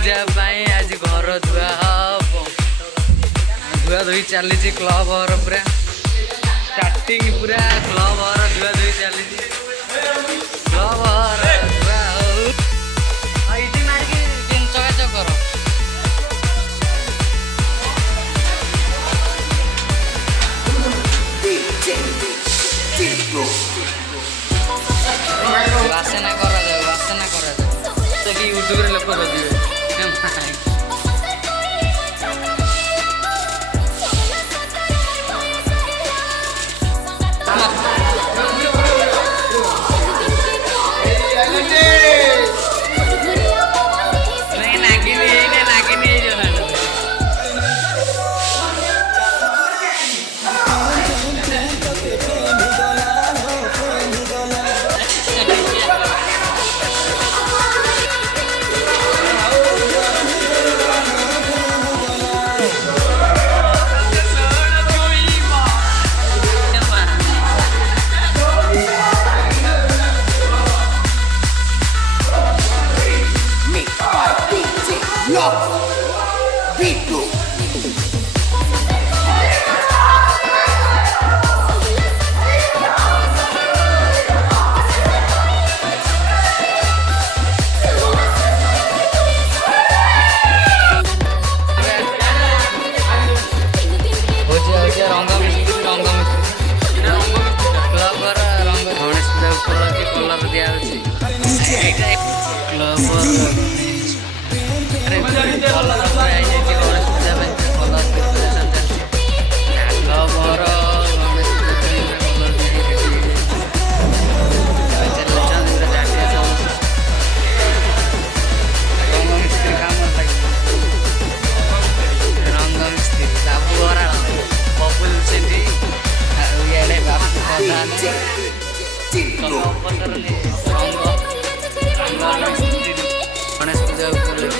पूजा आज घर धुआ हम धुआ धुई चली क्लब घर पूरा स्टार्टिंग पूरा क्लब घर धुआ धुई चली क्लब घर धुआ ये मारिकी चकाचक कर ବାସନା କରାଯାଉ ତ କି ୟୁଟ୍ୟୁବରେ ଲୋକ ଖୋଜିବେ गणेश पूजा कलर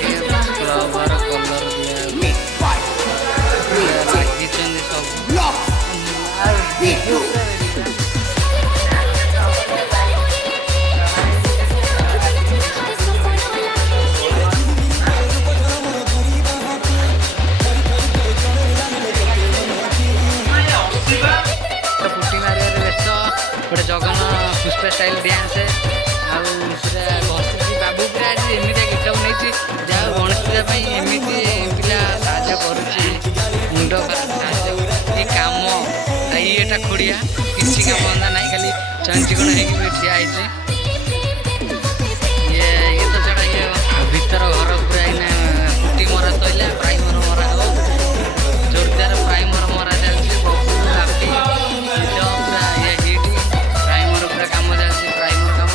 गोटे जगन पुष्पा स्टाइल डांस पूरा बस बाबू पूरा आज एमती गिटअप नहीं जहाँ गणेश पूजा एमती पिला साहय कर मुंड ये कम ये खोड़िया किसी काम बंदा ना खाली चंचीकण ठिया ये तो चढ़ा ये भर घर पूरा पुटी मरा सैला प्राइमर मरा हो जोरदार प्राइमर मरा चलती पूरा ये हिट प्राइमर पूरा कम चलती प्राइमर कम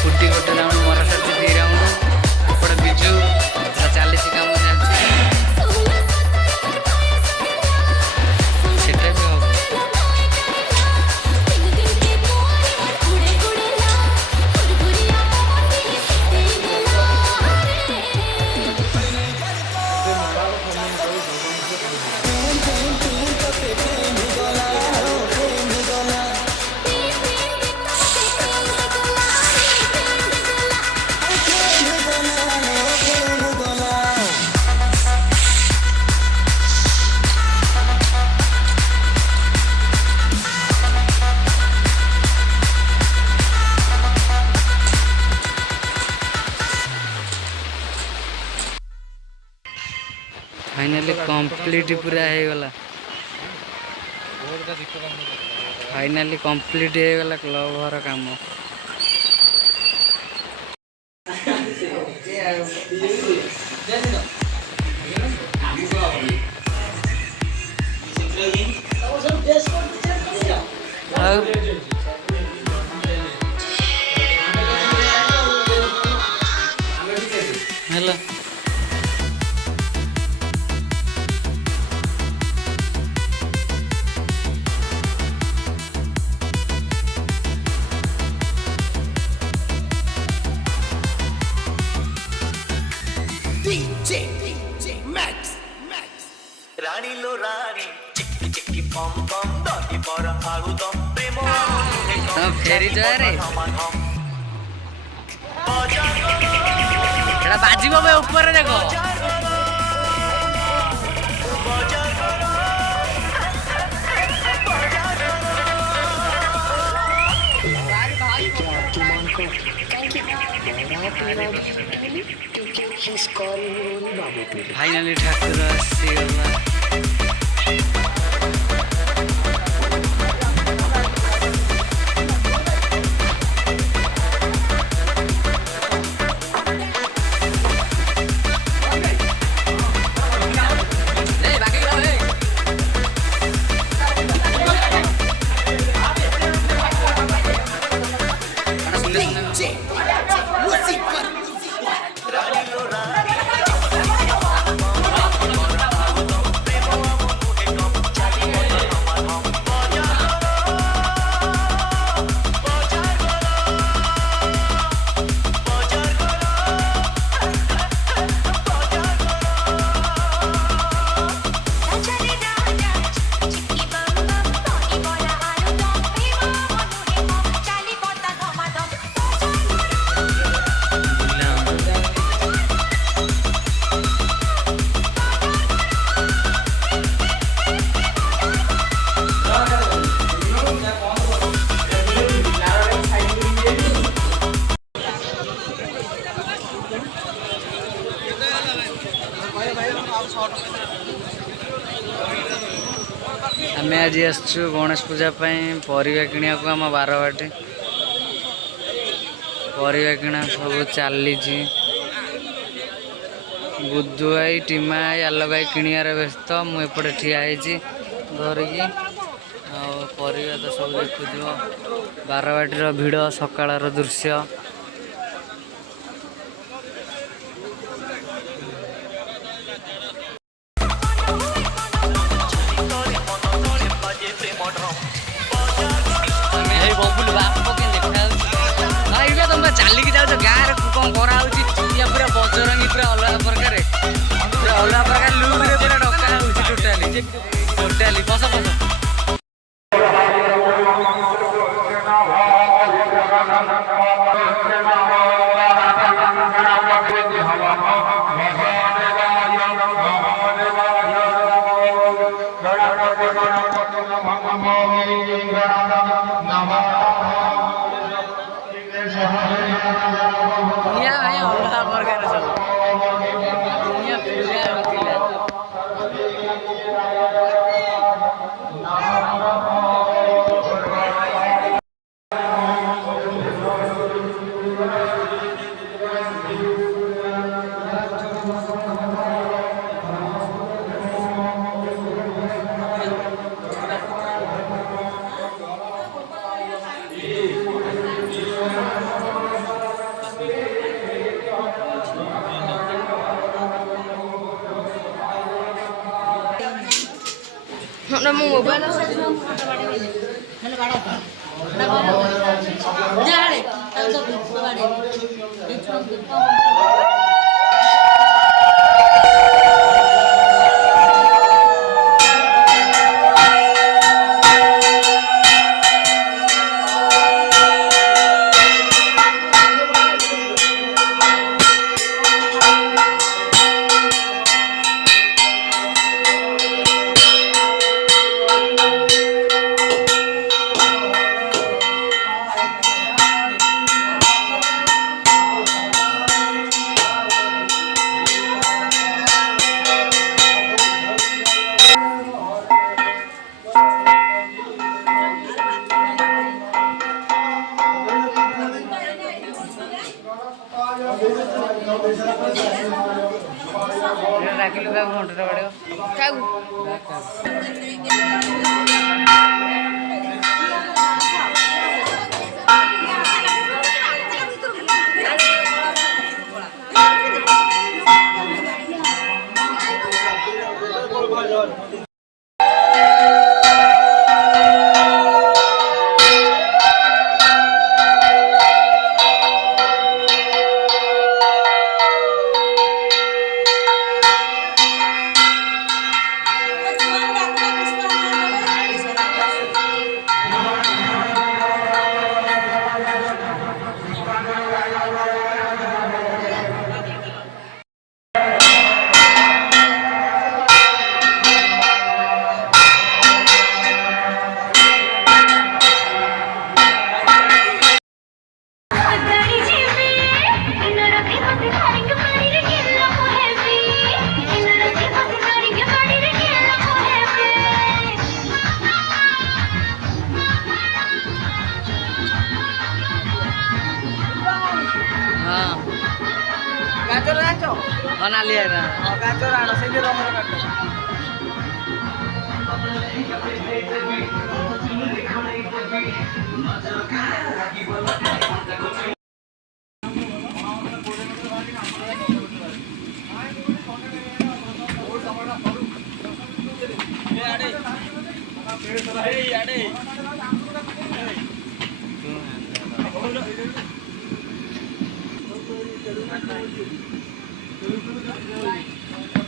फुटी गोटे राउंड मरा चलती 2 राउंड एपटे बिजु चली कम चलती सेटा भी हम फाइनली कंप्लीट पूरा हो गला फाइनली कंप्लीट हो गला क्लब घर काम hello DJ Max Rani lo Rani Chiki chiki pom pom Dagi para alu dom Premo फेरी जो है रे एटा बाजिबो बे ऊपर देखो फाइनली ठाकुर आसीगला आम आज आसु गणेश पूजा परिवा किणा को आम बारवाटी परिवा किणा सब चली बुद्धुआई टीमाई आलगाई किणियार व्यस्त मुझे ठिया धरिकी परिवा तो सब देखु बारवाटीर भिड़ सकाळर दृश्य चलिकी जाऊ गाँव कौन कराऊँगी पूरा बजरंगी पूरा अलग प्रकार पूरा अलग प्रकार लुक रे पूरा डका टोटाली टोटाली बस बस Nó mua bên nó ra đây, tao cho nó vào đây. डाकिलु का घंटा पड़ो Kagu. ହଁ ନାଲିଆ ନା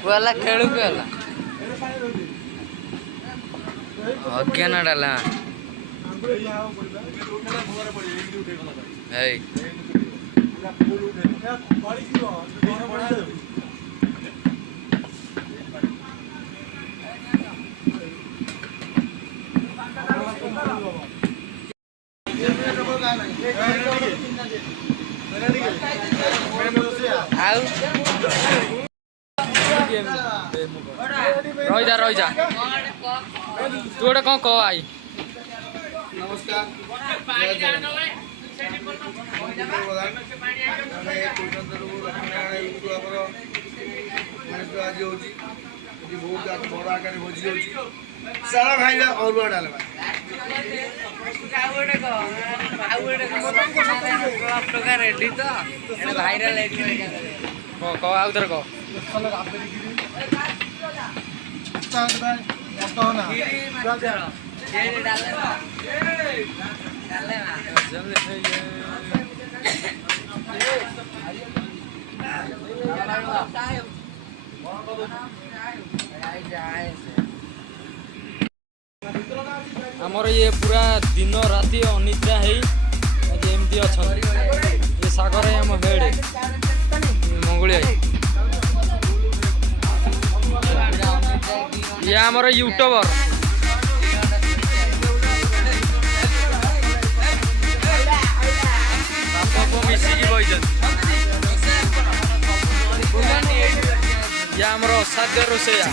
କୁଆଲା ଖେଳୁ କୁଆଲା ଅଜ୍ଞାନ ଡାଲା ହେଇ ଆଉ ରହିଯା ରହିଯା ତୁ ଗୋଟେ କଣ କହ ଆଇ नमस्कार आज होची बहुत बड़ आकार भोजी होची सारा खाइला अरुआ डालबा रेडी तो भाइराल कह आउ थर कह आमर ये पूरा दिन राति अनिद्रा है एमती अच्छा ये सागर है आम हेड मंगुली ये आमर यूट्यूबर बापा मिसिकी बईचन ये आमर असाध्य रोषेया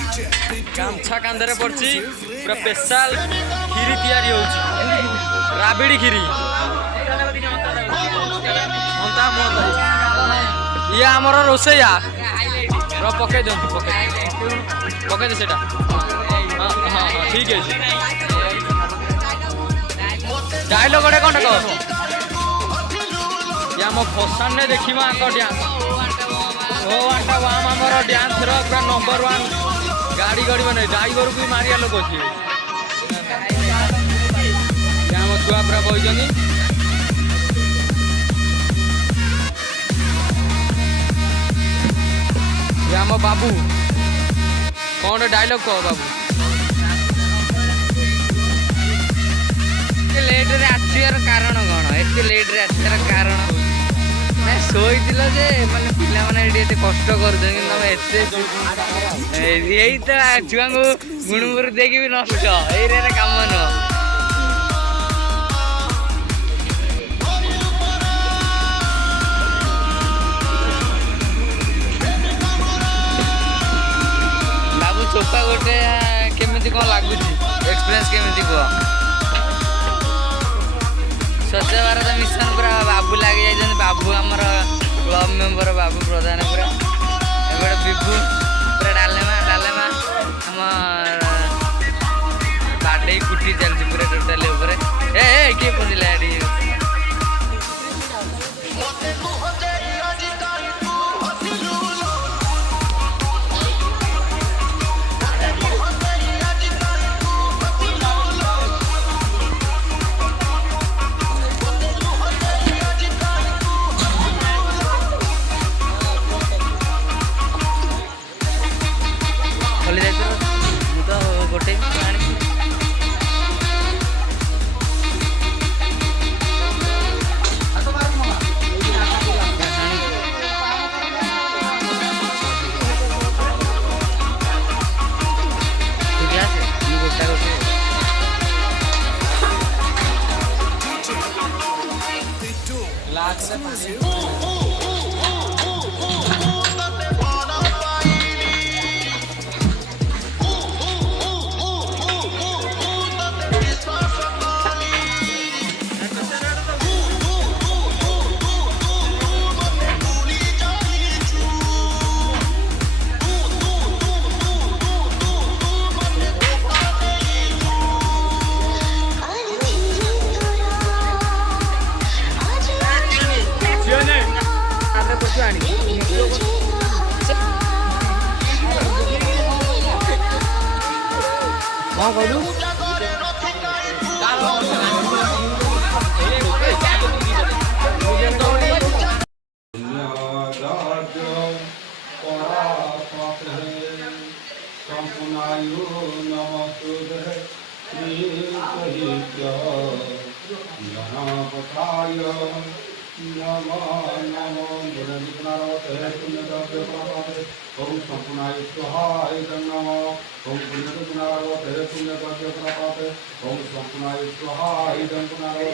गामछा कांधे पड़ी पूरा स्पेशल खीरी तैयारी होची राबिड़ी खीरी ये आमर रोषेया पकई दिंतु पकई दे सेटा हाँ हाँ हाँ ठीक है डायलॉग गोटे कौन कह ये आम फसान ने देखा डांस ओ आटा वाम आमर डांस पूरा नंबर 1 गाड़ी गाड़ी मैंने ड्राइवर भी मारिया लोग अच्छे आम छुआ पूरा बही आम बाबू कौन डायलॉग कह बाबू लेट रे आसार कारण कौन एत लेट रे आसार कारण शोई जे मैंने पिला मैंने कष्ट कर यही तो छुआ को गुणुगुर देख भी नष्ट ये कम नुह बाबू चोपा गोटे केमी कौन लगुच एक्सपीरियंस केमी कह स्वच्छ भारत मिशन पूरा बाबू लगे जाइए बाबू आमर क्लब मेंबर बाबू प्रधान पूरा एबे विभू पूरा डालेमा डालेमा आम बाडे कुटी चलती पूरा टोटाल ए किए पहुँचला गोटे कौन कहलु संपूर्णायु नमस्तुते गणपताय नमो नमो गुणनिपुणारवते पुण्यद्रव्यप्रापते ओम संपूर्णायु स्वाहाय नमो ओम गुणनिपुणारवते पुण्यद्रव्यप्रापते ओम संपूर्णायु स्वाहाय पुण्यद्रव्यप्रापते